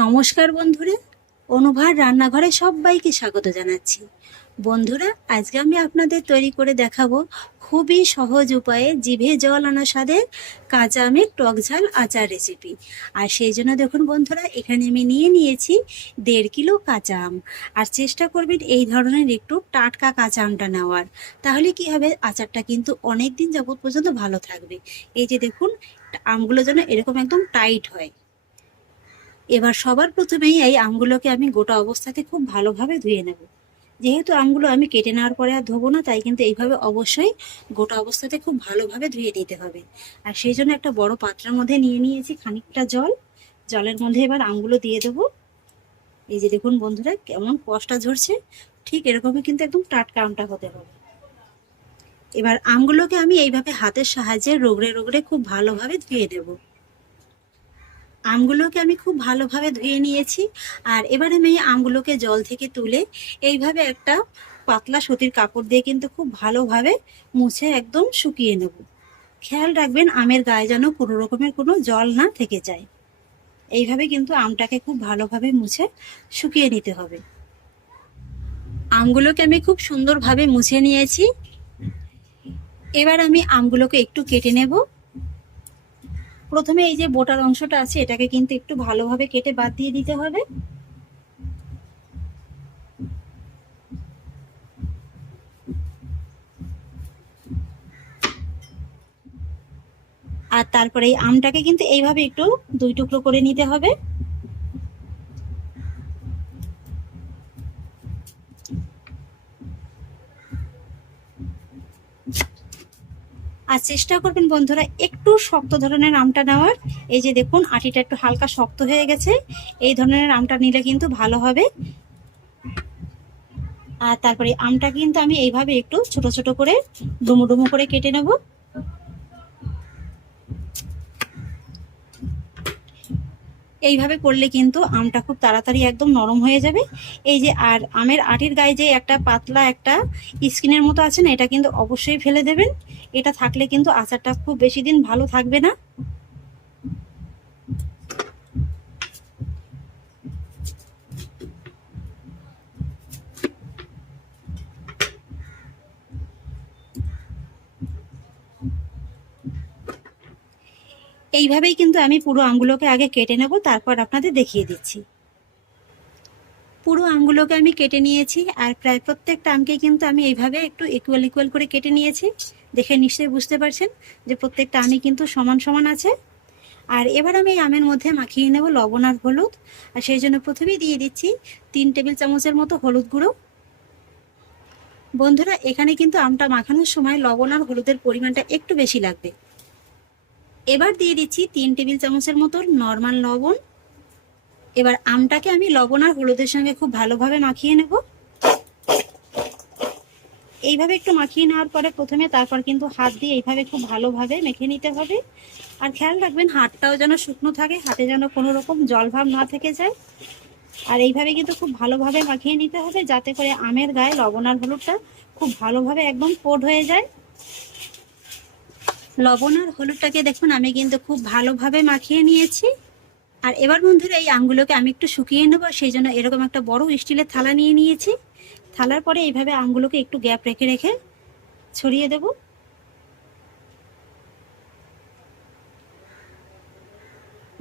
নমস্কার বন্ধুরা, অনুভার রান্নাঘরে সবাইকে স্বাগত জানাচ্ছি। বন্ধুরা, আজকে আমি আপনাদের তৈরি করে দেখাবো খুবই সহজ উপায়ে জিভে জল আনা স্বাদের কাঁচা আমের টক ঝাল আচার রেসিপি। আর সেই জন্য দেখুন বন্ধুরা, এখানে আমি নিয়েছি 1.5 কিলো কাঁচা আম। আর চেষ্টা করবেন এই ধরনের একটু টাটকা কাঁচা আমটা নেওয়ার, তাহলে কি হবে, আচারটা কিন্তু অনেক দিন যাবত পর্যন্ত ভালো থাকবে। এই যে দেখুন, আমগুলো যেন এরকম একদম টাইট হয়। এবার সবার প্রথমেই এই আমগুলোকে আমি গোটা অবস্থাতে খুব ভালোভাবে ধুয়ে নেব। যেহেতু আমগুলো আমি কেটে নেওয়ার পরে আর ধোবো না, তাই কিন্তু এইভাবে অবশ্যই গোটা অবস্থাতে খুব ভালোভাবে ধুয়ে নিতে হবে। আর সেই জন্য একটা বড় পাত্রের মধ্যে নিয়েছি খানিকটা জল। জলের মধ্যে এবার আমগুলো দিয়ে দেবো। এই যে দেখুন বন্ধুরা, কেমন কষটা ঝরছে, ঠিক এরকমই কিন্তু একদম টাটকা আমটা হতে হবে। এবার আমগুলোকে আমি এইভাবে হাতের সাহায্যে রগড়ে রগড়ে খুব ভালোভাবে ধুয়ে দেবো। আমগুলোকে আমি খুব ভালোভাবে ধুয়ে নিয়েছি। আর এবার আমি আমগুলোকে জল থেকে তুলে এইভাবে একটা পাতলা সুতির কাপড় দিয়ে কিন্তু খুব ভালোভাবে মুছে একদম শুকিয়ে নেব। খেয়াল রাখবেন আমের গায়ে যেন কোনো রকমের কোনো জল না থেকে যায়। এইভাবে কিন্তু আমটাকে খুব ভালোভাবে মুছে শুকিয়ে নিতে হবে। আমগুলোকে আমি খুব সুন্দরভাবে মুছে নিয়েছি। এবার আমি আমগুলোকে একটু কেটে নেব। প্রথমে এই যে বোটার অংশটা আছে, এটাকে কিন্তু একটু ভালোভাবে কেটে বাদ দিয়ে দিতে হবে। আর তারপরে এই আমটাকে কিন্তু এইভাবে একটু 2 টুকরো করে নিতে হবে। আর চেষ্টা করবেন বন্ধুরা একটু শক্ত ধরনের আমটা নেওয়ার। এই যে দেখুন, আটিটা একটু হালকা শক্ত হয়ে গেছে, এই ধরনের আমটা নিলে কিন্তু ভালো হবে। আর তারপরে আমটা কিন্তু আমি এইভাবে একটু ছোট ছোট করে ডুমো ডুমো করে কেটে নেব। এইভাবে করলে কিন্তু আমটা খুব তাড়াতাড়ি একদম নরম হয়ে যাবে। এই যে, আর আমের আটির গায়ে যে একটা পাতলা একটা স্কিনের মতো আছে না, এটা কিন্তু অবশ্যই ফেলে দেবেন। এটা থাকলে কিন্তু আচারটা খুব বেশি দিন ভালো থাকবে না। এইভাবেই কিন্তু আমি পুরো আমগুলোকে আগে কেটে নেব, তারপর আপনাদের দেখিয়ে দিচ্ছি। পুরো আমগুলোকে আমি কেটে নিয়েছি। আর প্রায় প্রত্যেকটা আমকে কিন্তু আমি এইভাবে একটু ইকুয়াল করে কেটে নিয়েছি। দেখে নিশ্চয়ই বুঝতে পারছেন যে প্রত্যেকটা আমই কিন্তু সমান সমান আছে। আর এবার আমি আমের মধ্যে মাখিয়ে নেব লবণ আর হলুদ। আর সেই জন্য প্রথমেই দিয়ে দিচ্ছি 3 টেবিল চামচের মতো হলুদ গুঁড়ো। বন্ধুরা, এখানে কিন্তু আমটা মাখানোর সময় লবণ আর হলুদের পরিমাণটা একটু বেশি লাগবে। এবার দিয়ে দিচ্ছি 3 টেবিল চামচের মতো নর্মাল লবণ। এবার আমটাকে আমি লবণ আর হলুদের সঙ্গে খুব ভালোভাবে মাখিয়ে নেব। এইভাবে একটু মাখিয়ে নেওয়ার পরে তারপর কিন্তু হাত দিয়ে এইভাবে খুব ভালোভাবে মেখে নিতে হবে। আর খেয়াল রাখবেন হাতটাও যেন শুকনো থাকে, হাতে যেন কোনো রকম জল ভাব না থেকে যায়। আর এইভাবে কিন্তু খুব ভালোভাবে মাখিয়ে নিতে হবে, যাতে করে আমের গায়ে লবণ আর হলুদটা খুব ভালোভাবে একদম কোট হয়ে যায়। লবণ আর হলুদটাকে দেখুন আমি কিন্তু খুব ভালোভাবে মাখিয়ে নিয়েছি। আর এবার বন্ধুরা, এই আমগুলোকে আমি একটু শুকিয়ে নেবো, সেই জন্য এরকম একটা বড় স্টিলের থালা নিয়েছি। থালার পরে এইভাবে আমগুলোকে একটু গ্যাপ রেখে রেখে ছড়িয়ে দেব।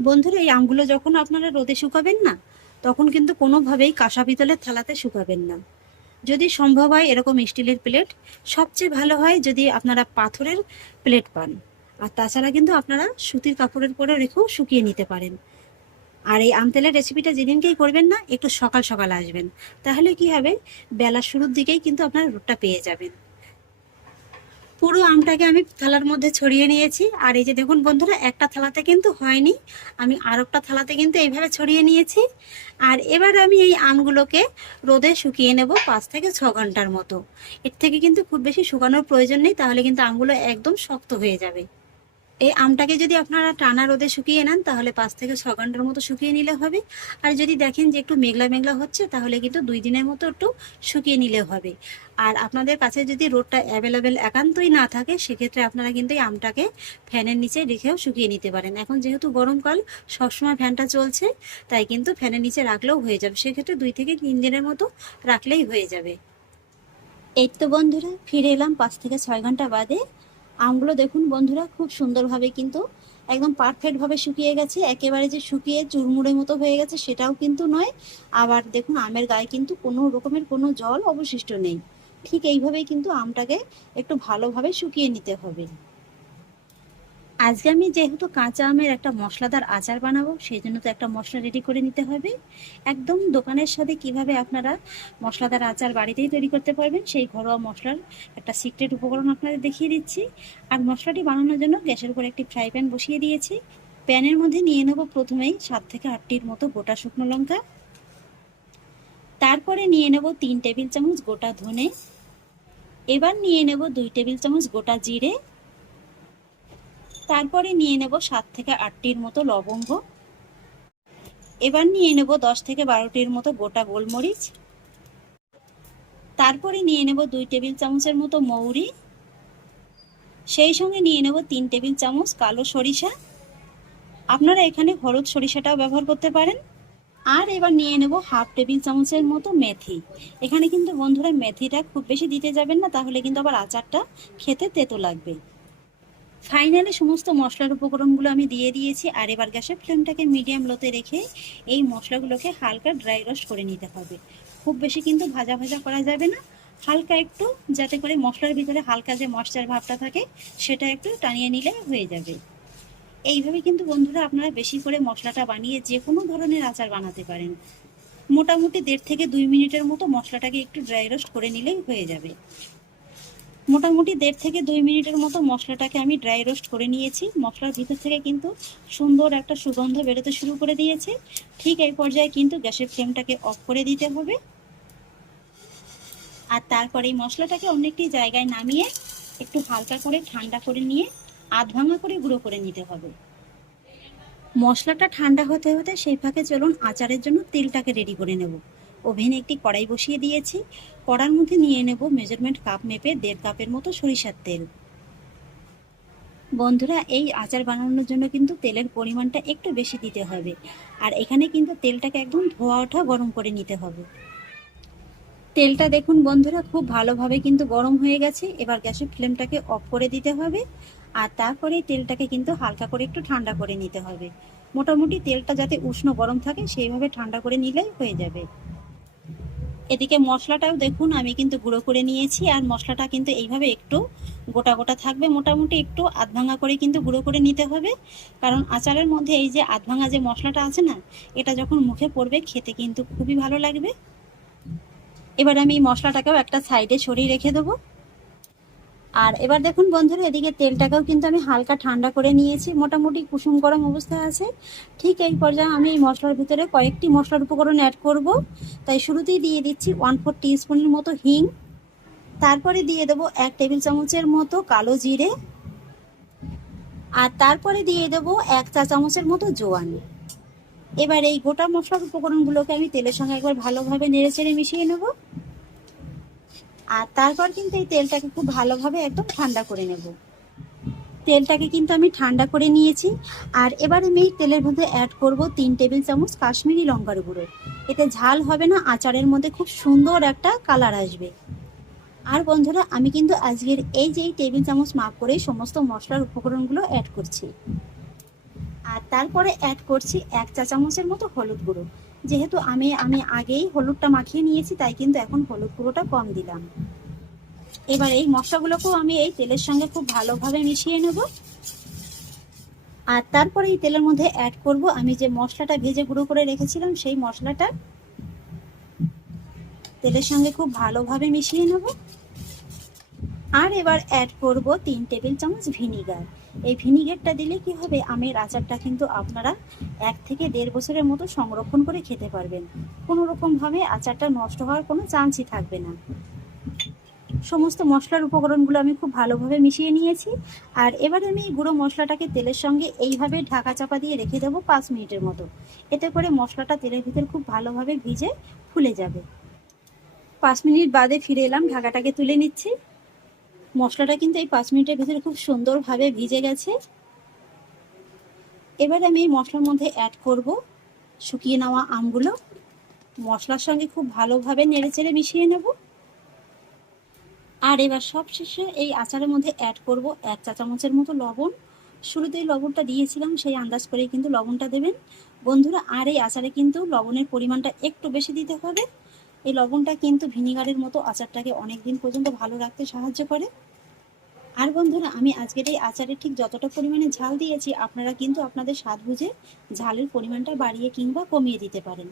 বন্ধুরা, এই আমগুলো যখন আপনারা রোদে শুকাবেন না, তখন কিন্তু কোনোভাবেই কাঁসা পিতলের থালাতে শুকাবেন না। যদি সম্ভব হয় এরকম স্টিলের প্লেট, সবচেয়ে ভালো হয় যদি আপনারা পাথরের প্লেট পান। আর তাছাড়া কিন্তু আপনারা সুতির কাপড়ের পরে রেখেও শুকিয়ে নিতে পারেন। আর এই আম তেলের রেসিপিটা যেদিনকেই করবেন না, একটু সকাল সকাল আসবেন, তাহলে কি হবে, বেলা শুরুর দিকেই কিন্তু আপনারা রোদটা পেয়ে যাবেন। পুরো আমটাকে আমি থালার মধ্যে ছড়িয়ে নিয়েছি। আর এই যে দেখুন বন্ধুরা, একটা থালাতে কিন্তু হয়নি, আমি আর একটা থালাতে কিন্তু এইভাবে ছড়িয়ে নিয়েছি। আর এবার আমি এই আমগুলোকে রোদে শুকিয়ে নেব 5 থেকে 6 ঘন্টার মতো। এর থেকে কিন্তু খুব বেশি শুকানোর প্রয়োজন নেই, তাহলে কিন্তু আমগুলো একদম শক্ত হয়ে যাবে। এই আমটাকে যদি আপনারা টানা রোদে শুকিয়ে নেন তাহলে 5 থেকে 6 ঘন্টার মতো শুকিয়ে নিলে হবে। আর যদি দেখেন যে একটু মেঘলা মেঘলা হচ্ছে তাহলে কিন্তু 2 দিনের মতো একটু শুকিয়ে নিলে হবে। আর আপনাদের কাছে যদি রোদটা অ্যাভেলেবেল একান্তই না থাকে সেক্ষেত্রে আপনারা কিন্তু এই আমটাকে ফ্যানের নিচে রেখেও শুকিয়ে নিতে পারেন। এখন যেহেতু গরমকাল সবসময় ফ্যানটা চলছে তাই কিন্তু ফ্যানের নিচে রাখলেও হয়ে যাবে, সেক্ষেত্রে 2 থেকে 3 দিনের মতো রাখলেই হয়ে যাবে। এই তো বন্ধুরা ফিরে এলাম 5 থেকে 6 ঘন্টা বাদে। আমগুলো দেখুন বন্ধুরা খুব সুন্দরভাবে কিন্তু একদম পারফেক্টভাবে শুকিয়ে গেছে। একেবারে যে শুকিয়ে চুরমুড়ের মতো হয়ে গেছে সেটাও কিন্তু নয়। আবার দেখুন আমের গায়ে কিন্তু কোনো রকমের কোনো জল অবশিষ্ট নেই। ঠিক এইভাবেই কিন্তু আমটাকে একটু ভালোভাবে শুকিয়ে নিতে হবে। আজকে আমি যেহেতু কাঁচা আমের একটা মশলাদার আচার বানাবো সেই জন্য তো একটা মশলা রেডি করে নিতে হবে। একদম দোকানের সাথে কিভাবে আপনারা মশলাদার আচার বাড়িতেই তৈরি করতে পারবেন সেই ঘরোয়া মশলার একটা সিক্রেট উপকরণ আপনাদের দেখিয়ে দিচ্ছি। আর মশলাটি বানানোর জন্য গ্যাসের উপর একটি ফ্রাই প্যান বসিয়ে দিয়েছি। প্যানের মধ্যে নিয়ে নেব প্রথমেই 7 থেকে 8টির মতো গোটা শুকনো লঙ্কা। তারপরে নিয়ে নেব 3 টেবিল চামচ গোটা ধনে। এবার নিয়ে নেব 2 টেবিল চামচ গোটা জিরে। তারপরে নিয়ে নেব 7 থেকে 8টির মতো লবঙ্গ। এবার নিয়ে নেব 10 থেকে 12টির মতো গোটা গোলমরিচ। তারপরে নিয়ে নেব 2 টেবিল চামচের মতো মৌরি। সেই সঙ্গে নিয়ে নেব 3 টেবিল চামচ কালো সরিষা। আপনারা এখানে হলুদ সরিষাটাও ব্যবহার করতে পারেন। আর এবার নিয়ে নেব হাফ টেবিল চামচের মতো মেথি। এখানে কিন্তু বন্ধুরা মেথিটা খুব বেশি দিতে যাবেন না, তাহলে কিন্তু আবার আচারটা খেতে তেতো লাগবে। ফাইনালি সমস্ত মশলার উপকরণগুলো আমি দিয়ে দিয়েছি। আর এবার গ্যাসের ফ্লেমটাকে মিডিয়াম লোতে রেখে এই মশলাগুলোকে হালকা ড্রাই রোস্ট করে নিতে হবে। খুব বেশি কিন্তু ভাজা ভাজা করা যাবে না, হালকা একটু, যাতে করে মশলার ভিতরে হালকা যে মশলার ভাবটা থাকে সেটা একটু টানিয়ে নিলে হয়ে যাবে। এইভাবে কিন্তু বন্ধুরা আপনারা বেশি করে মশলাটা বানিয়ে যে কোনো ধরনের আচার বানাতে পারেন। মোটামুটি 1.5 থেকে 2 মিনিটের মতো মশলাটাকে একটু ড্রাই রোস্ট করে নিলেই হয়ে যাবে। মোটামুটি 1.5 থেকে 2 মিনিটের মতো মশলাটাকে আমি ড্রাই রোস্ট করে নিয়েছি। মশলার ভিতর থেকে কিন্তু সুন্দর একটা সুগন্ধ বেরোতে শুরু করে দিয়েছে। ঠিক এই পর্যায়ে কিন্তু গ্যাসের ফ্লেমটাকে অফ করে দিতে হবে। আর তারপরে এই মশলাটাকে অন্য একটি জায়গায় নামিয়ে একটু হালকা করে ঠান্ডা করে নিয়ে আধ ভাঙা করে গুঁড়ো করে নিতে হবে। মশলাটা ঠান্ডা হতে হতে সেই ফাঁকে চলুন আচারের জন্য তেলটাকে রেডি করে নেব। ওভেনে একটি কড়াই বসিয়ে দিয়েছি। কড়ার মধ্যে নিয়ে নেব মেজারমেন্ট কাপ মেপে 1.5 কাপের মতো সরিষার তেল। বন্ধুরা এই আচার বানানোর জন্য কিন্তু তেলের পরিমাণটা একটু বেশি দিতে হবে। আর এখানে কিন্তু তেলটাকে একদম ধোয়া ওঠা গরম করে নিতে হবে। তেলটা দেখুন বন্ধুরা খুব ভালোভাবে কিন্তু গরম হয়ে গেছে। এবার গ্যাসের ফ্লেমটাকে অফ করে দিতে হবে। আর তারপরে তেলটাকে কিন্তু হালকা করে একটু ঠান্ডা করে নিতে হবে। মোটামুটি তেলটা যাতে উষ্ণ গরম থাকে সেইভাবে ঠান্ডা করে নিলেই হয়ে যাবে। এদিকে মশলাটাও দেখুন আমি কিন্তু গুঁড়ো করে নিয়েছি। আর মশলাটা কিন্তু এইভাবে একটু গোটা গোটা থাকবে, মোটামুটি একটু আধ ভাঙা করে কিন্তু গুঁড়ো করে নিতে হবে। কারণ আচারের মধ্যে এই যে আধ ভাঙা যে মশলাটা আছে না, এটা যখন মুখে পড়বে খেতে কিন্তু খুবই ভালো লাগবে। এবার আমি এই মশলাটাকেও একটা সাইডে সরিয়ে রেখে দেবো। আর এবার দেখুন বন্ধুরা এদিকে তেলটাকেও কিন্তু আমি হালকা ঠান্ডা করে নিয়েছি, মোটামুটি কুসুম গরম অবস্থায় আছে। ঠিক এই পর্যায়ে আমি এই মশলার ভিতরে কয়েকটি মশলার উপকরণ অ্যাড করব। তাই শুরুতেই দিয়ে দিচ্ছি 1/4 টিস্পুনের মতো হিং। তারপরে দিয়ে দেবো 1 টেবিল চামচের মতো কালো জিরে। আর তারপরে দিয়ে দেবো 1 চা চামচের মতো জোয়ান। এবার এই গোটা মশলার উপকরণগুলোকে আমি তেলের সঙ্গে একবার ভালোভাবে নেড়েচেড়ে মিশিয়ে নেব। আর তারপর কিন্তু এই তেলটাকে খুব ভালোভাবে একদম ঠান্ডা করে নেব। তেলটাকে কিন্তু আমি ঠান্ডা করে নিয়েছি। আর এবার আমি এই তেলের মধ্যে অ্যাড করব 3 টেবিল চামচ কাশ্মীরি লঙ্কার গুঁড়ো। এতে ঝাল হবে না, আচারের মধ্যে খুব সুন্দর একটা কালার আসবে। আর বন্ধুরা আমি কিন্তু আজকের এই যে টেবিল চামচ মাপ করে সমস্ত মশলার উপকরণগুলো অ্যাড করছি। আর তারপরে অ্যাড করছি 1 চা চামচের মতো হলুদ গুঁড়ো। যেহেতু আমি আগেই হলুদটা মাখিয়ে নিয়েছি তাই কিন্তু এখন হলুদ গুঁড়োটা কম দিলাম। এবার এই মশলাগুলোকেও আমি এই তেলের সঙ্গে খুব ভালোভাবে মিশিয়ে নেব। আর তারপরে এই তেলের মধ্যে অ্যাড করব আমি যে মশলাটা ভেজে গুঁড়ো করে রেখেছিলাম সেই মশলাটা তেলের সঙ্গে খুব ভালোভাবে মিশিয়ে নেব। আর এবার অ্যাড করব 3 টেবিল চামচ ভিনিগার। এই ভিনিগারটা দিলে কি হবে, আমের আচারটা কিন্তু আপনারা 1 থেকে 1.5 বছরের মতো সংরক্ষণ করে খেতে পারবেন। কোনো রকম ভাবে আচারটা নষ্ট হওয়ার কোনো চান্সই থাকবে না। সমস্ত মশলার উপকরণগুলো আমি খুব ভালোভাবে মিশিয়ে নিয়েছি। আর এবার আমি গুঁড়ো মশলাটাকে তেলের সঙ্গে এইভাবে ঢাকা চাপা দিয়ে রেখে দেবো 5 মিনিটের মতো। এতে করে মশলাটা তেলের ভিতর খুব ভালোভাবে ভিজে ফুলে যাবে। 5 মিনিট বাদে ফিরে এলাম, ঢাকাটাকে তুলে নিচ্ছি। মশলাটা কিন্তু এই 5 মিনিটের ভিতরে খুব সুন্দরভাবে ভিজে গেছে। এবার আমি এই মশলার মধ্যে অ্যাড করব শুকিয়ে নেওয়া আমগুলো। মশলার সঙ্গে খুব ভালোভাবে নেড়েচেড়ে মিশিয়ে নেব। আর এবার সবশেষে এই আচারের মধ্যে অ্যাড করব 1 চা চামচের মতো লবণ। শুরুতেই লবণটা দিয়েছিলাম, সেই আন্দাজ করেই কিন্তু লবণটা দেবেন বন্ধুরা। আর এই আচারে কিন্তু লবণের পরিমাণটা একটু বেশি দিতে হবে। এই লবণটা কিন্তু ভিনিগারের মতো আচারটাকে অনেক দিন পর্যন্ত ভালো রাখতে সাহায্য করে। আর বন্ধুরা, আমি আজকের এই আচারে ঠিক যতটা পরিমাণে ঝাল দিয়েছি, আপনারা কিন্তু আপনাদের স্বাদ বুঝে ঝালের পরিমাণটা বাড়িয়ে কিংবা কমিয়ে দিতে পারেন।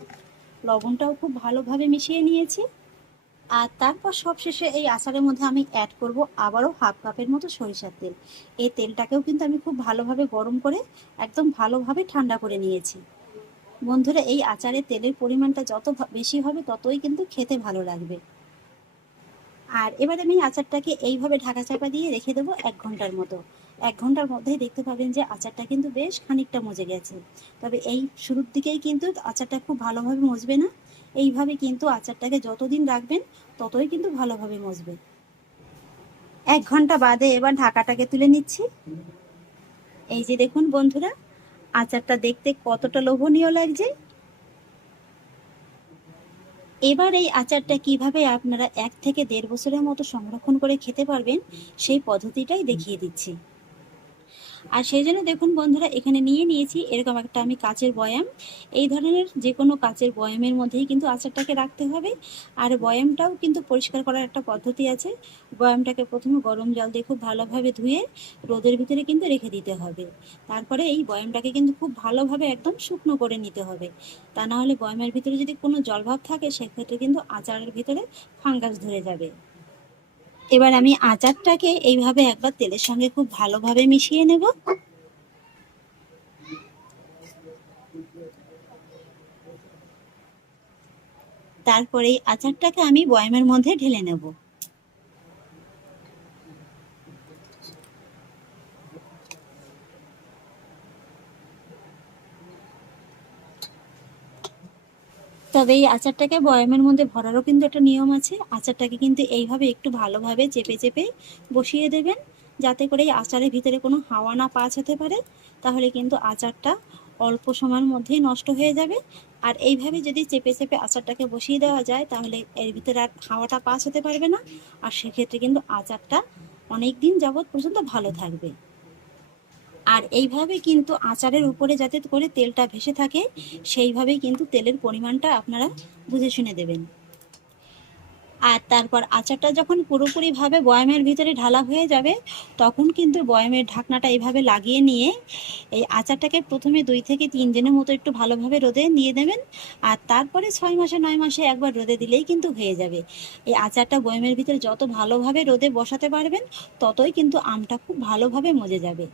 লবণটাও খুব ভালোভাবে মিশিয়ে নিয়েছি। আর তারপর সবশেষে এই আচারের মধ্যে আমি অ্যাড করব আবারও 1/2 কাপের মতো সরিষার তেল। এই তেলটাকেও কিন্তু আমি খুব ভালোভাবে গরম করে একদম ভালোভাবে ঠান্ডা করে নিয়েছি। বন্ধুরা, এই আচারে তেলের পরিমাণটা যত বেশি হবে ততই কিন্তু খেতে ভালো লাগবে। আর এবার আমি আচারটাকে এইভাবে ঢাকা চাপা দিয়ে রেখে দেবো 1 ঘন্টার মতো। 1 ঘন্টার মধ্যেই দেখতে পাবেন যে আচারটা কিন্তু বেশ খানিকটা মজে গেছে। তবে এই শুরুর দিকেই কিন্তু আচারটা খুব ভালোভাবে মজবে না। এইভাবে কিন্তু আচারটাকে যতদিন রাখবেন ততই কিন্তু ভালোভাবে মজবে। 1 ঘন্টা বাদে এবার ঢাকাটাকে তুলে নিচ্ছি। এই যে দেখুন বন্ধুরা, আচারটা দেখতে কতটা লোভনীয় লাগছে। এবার এই আচারটা কিভাবে আপনারা 1 থেকে 1.5 বছরের মতো সংরক্ষণ করে খেতে পারবেন সেই পদ্ধতিটাই দেখিয়ে দিচ্ছি। আর সেই জন্য দেখুন বন্ধুরা, এখানে নিয়ে নিয়েছি এরকম একটা আমি কাচের বয়াম। এই ধরনের যে কোনো কাচের বয়ামের মধ্যেই কিন্তু আচারটাকে রাখতে হবে। আর বয়ামটাও কিন্তু পরিষ্কার করার একটা পদ্ধতি আছে। বয়ামটাকে প্রথমে গরম জল দিয়ে খুব ভালোভাবে ধুয়ে রোদের ভিতরে কিন্তু রেখে দিতে হবে। তারপরে এই বয়ামটাকে কিন্তু খুব ভালোভাবে একদম শুকনো করে নিতে হবে। তা না হলে বয়ামের ভিতরে যদি কোনো জলভাব থাকে সেক্ষেত্রে কিন্তু আচারের ভিতরে ফাঙ্গাস ধরে যাবে। এবার আমি আচারটাকে এইভাবে একবার তেলের সঙ্গে খুব ভালোভাবে মিশিয়ে নেব। তারপরে এই আচারটাকে আমি বয়ামের মধ্যে ঢেলে নেব। তবে এই আচারটাকে বয়ামের মধ্যে ভরারও কিন্তু একটা নিয়ম আছে। আচারটাকে কিন্তু এইভাবে একটু ভালোভাবে চেপে চেপে বসিয়ে দেবেন, যাতে করে এই আচারের ভিতরে কোনো হাওয়া না পাস হতে পারে। তাহলে কিন্তু আচারটা অল্প সময়ের মধ্যেই নষ্ট হয়ে যাবে। আর এইভাবে যদি চেপে চেপে আচারটাকে বসিয়ে দেওয়া যায় তাহলে এর ভিতরে আর হাওয়াটা পাস হতে পারবে না। আর সেক্ষেত্রে কিন্তু আচারটা অনেক দিন যাবৎ পর্যন্ত ভালো থাকবে। আর এইভাবে কিন্তু আচারের উপরে যাতে করে তেলটা ভেসে থাকে সেইভাবেই কিন্তু তেলের পরিমাণটা আপনারা বুঝে শুনে দেবেন। আর তারপর আচারটা যখন পুরোপুরিভাবে বয়ামের ভিতরে ঢালা হয়ে যাবে তখন কিন্তু বয়ামের ঢাকনাটা এইভাবে লাগিয়ে নিয়ে এই আচারটাকে প্রথমে 2 থেকে 3 দিনের মতো একটু ভালোভাবে রোদে নিয়ে দেবেন। আর তারপরে 6 মাসে 9 মাসে একবার রোদে দিলেই কিন্তু হয়ে যাবে। এই আচারটা বয়ামের ভিতরে যত ভালোভাবে রোদে বসাতে পারবেন ততই কিন্তু আমটা খুব ভালোভাবে মজে যাবে।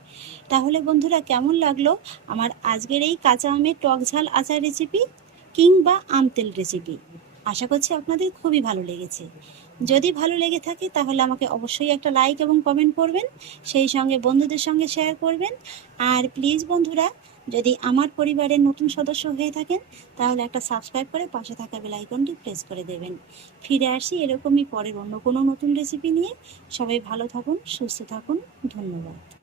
তাহলে বন্ধুরা, কেমন লাগলো আমার আজকের এই কাঁচা আমের টক ঝাল আচার রেসিপি কিংবা আম তেল রেসিপি? আশা করছি আপনাদের খুবই ভালো লেগেছে। যদি ভালো লেগে থাকে তাহলে আমাকে অবশ্যই একটা লাইক এবং কমেন্ট করবেন, সেই সঙ্গে বন্ধুদের সঙ্গে শেয়ার করবেন। আর প্লিজ বন্ধুরা, যদি আমার পরিবারের নতুন সদস্য হয়ে থাকেন তাহলে একটা সাবস্ক্রাইব করে পাশে থাকা বেল আইকনটি প্রেস করে দেবেন। ফিরে আসি এরকমই পরের অন্য কোনো নতুন রেসিপি নিয়ে। সবাই ভালো থাকুন, সুস্থ থাকুন। ধন্যবাদ।